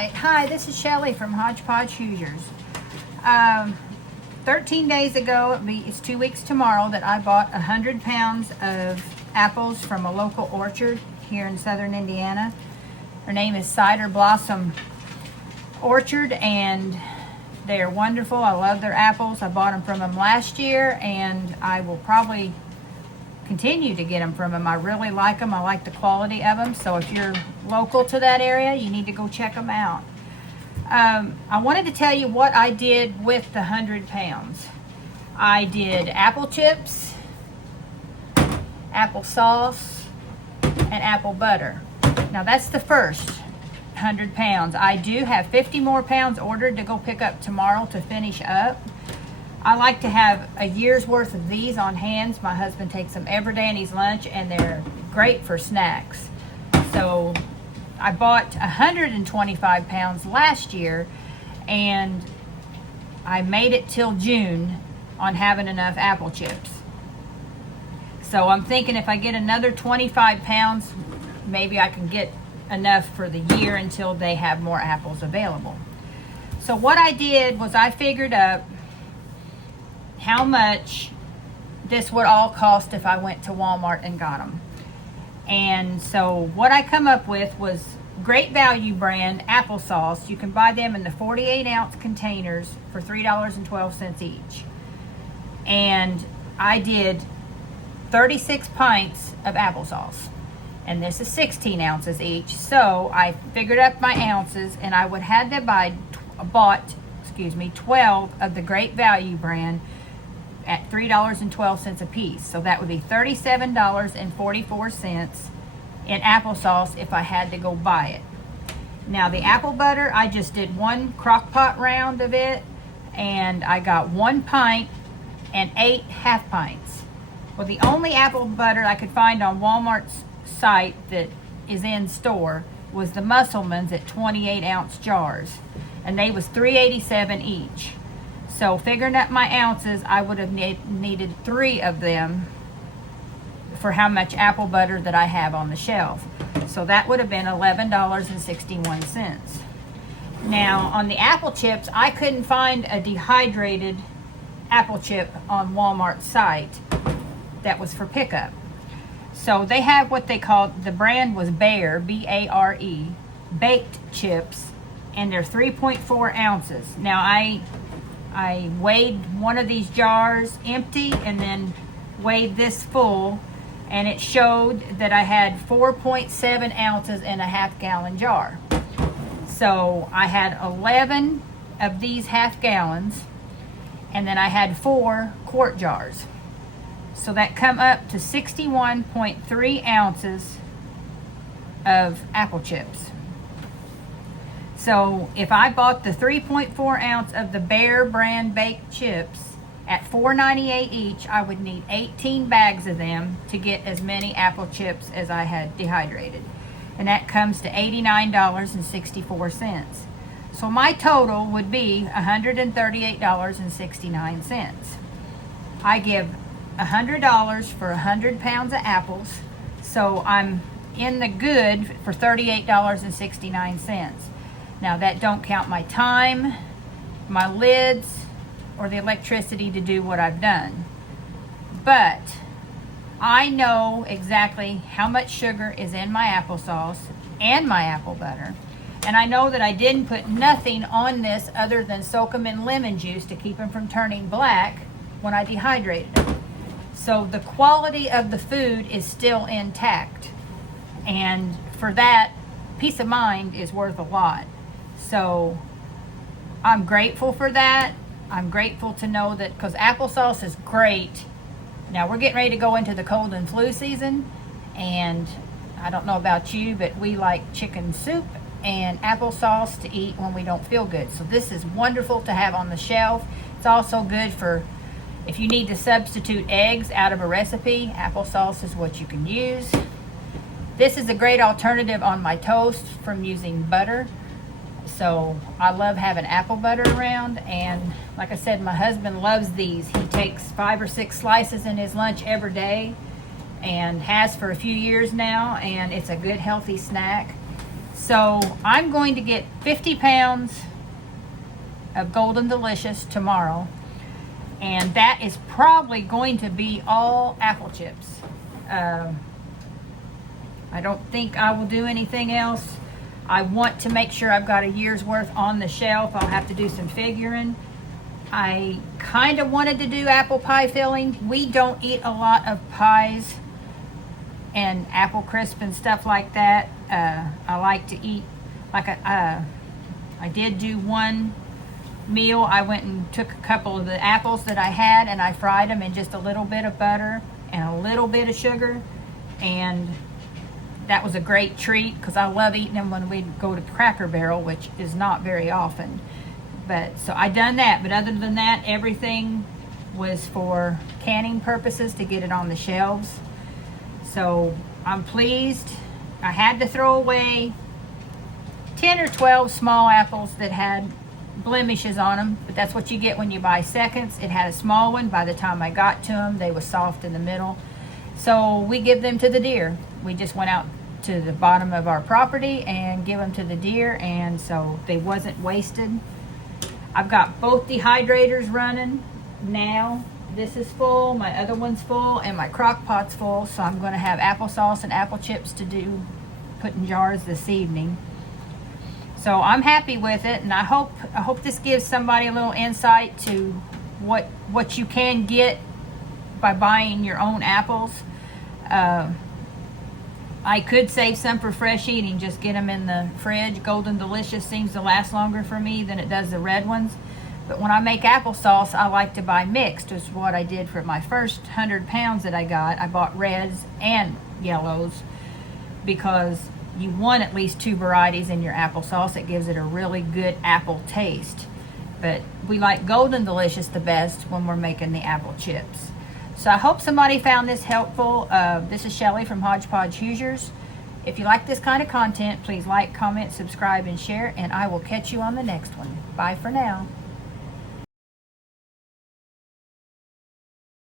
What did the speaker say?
right. Hi, this is Shelly from Hodgepodge Hoosiers. 13 days ago, it's 2 weeks tomorrow, that I bought 100 pounds of apples from a local orchard here in southern Indiana. Her name is Cider Blossom Orchard, and they are wonderful. I love their apples. I bought them from them last year, and I will probably continue to get them from them. I really like them. I like the quality of them. So if you're local to that area, you need to go check them out. I wanted to tell you what I did with the 100 pounds. I did apple chips, apple sauce, and apple butter. Now that's the first 100 pounds. I do have 50 more pounds ordered to go pick up tomorrow to finish up. I like to have a year's worth of these on hand. My husband takes them every day in his lunch, and they're great for snacks. So I bought 125 pounds last year, and I made it till June on having enough apple chips. So I'm thinking if I get another 25 pounds, maybe I can get enough for the year until they have more apples available. So what I did was I figured up how much this would all cost if I went to Walmart and got them. And so what I come up with was Great Value brand applesauce. You can buy them in the 48 ounce containers for $3.12 each. And I did 36 pints of applesauce. And this is 16 ounces each. So I figured up my ounces, and I would have to bought 12 of the Great Value brand at $3.12 a piece. So that would be $37.44 in applesauce if I had to go buy it. Now the apple butter, I just did one crock pot round of it, and I got 1 pint and 8 half pints. Well, the only apple butter I could find on Walmart's site that is in store was the Musselman's at 28 ounce jars, and they was $3.87 each. So figuring up my ounces, I would have needed 3 of them for how much apple butter that I have on the shelf. So that would have been $11.61. Now on the apple chips, I couldn't find a dehydrated apple chip on Walmart's site that was for pickup. So they have what they call, the brand was Bare, B-A-R-E, baked chips, and they're 3.4 ounces. Now I weighed one of these jars empty and then weighed this full, and it showed that I had 4.7 ounces in a half-gallon jar. So I had 11 of these half gallons, and then I had 4 quart jars. So that come up to 61.3 ounces of apple chips. So if I bought the 3.4 ounce of the Bare brand baked chips at $4.98 each, I would need 18 bags of them to get as many apple chips as I had dehydrated. And that comes to $89.64. So my total would be $138.69. I give $100 for 100 pounds of apples, so I'm in the good for $38.69. Now that don't count my time, my lids, or the electricity to do what I've done. But I know exactly how much sugar is in my applesauce and my apple butter. And I know that I didn't put nothing on this other than soak them in lemon juice to keep them from turning black when I dehydrated them. So the quality of the food is still intact. And for that, peace of mind is worth a lot. So I'm grateful for that. I'm grateful to know that, because applesauce is great. Now we're getting ready to go into the cold and flu season, and I don't know about you, but we like chicken soup and applesauce to eat when we don't feel good. So this is wonderful to have on the shelf. It's also good for if you need to substitute eggs out of a recipe. Applesauce is what you can use. This is a great alternative on my toast from using butter. So I love having apple butter around, and like I said, my husband loves these. He takes 5 or 6 slices in his lunch every day, and has for a few years now, and it's a good healthy snack. So I'm going to get 50 pounds of Golden Delicious tomorrow, and that is probably going to be all apple chips. I don't think I will do anything else. I want to make sure I've got a year's worth on the shelf. I'll have to do some figuring. I kind of wanted to do apple pie filling. We don't eat a lot of pies and apple crisp and stuff like that. I like to eat like I did do one meal. I went and took a couple of the apples that I had and I fried them in just a little bit of butter and a little bit of sugar, and that was a great treat because I love eating them when we go to Cracker Barrel, which is not very often. But so I done that, but other than that, everything was for canning purposes to get it on the shelves. So I'm pleased. I had to throw away 10 or 12 small apples that had blemishes on them, but that's what you get when you buy seconds. It had a small one. By the time I got to them, they were soft in the middle. So we give them to the deer. We just went out to the bottom of our property and give them to the deer, and so they wasn't wasted. I've got both dehydrators running now. This is full, my other one's full, and my crock pot's full, so I'm going to have applesauce and apple chips to put in jars this evening. So I'm happy with it, and I hope this gives somebody a little insight to what you can get by buying your own apples. I could save some for fresh eating, just get them in the fridge. Golden Delicious seems to last longer for me than it does the red ones. But when I make applesauce, I like to buy mixed, which is what I did for my first 100 pounds that I got. I bought reds and yellows because you want at least 2 varieties in your applesauce. It gives it a really good apple taste. But we like Golden Delicious the best when we're making the apple chips. So I hope somebody found this helpful. This is Shelly from Hodgepodge Hoosiers. If you like this kind of content, please like, comment, subscribe, and share, and I will catch you on the next one. Bye for now.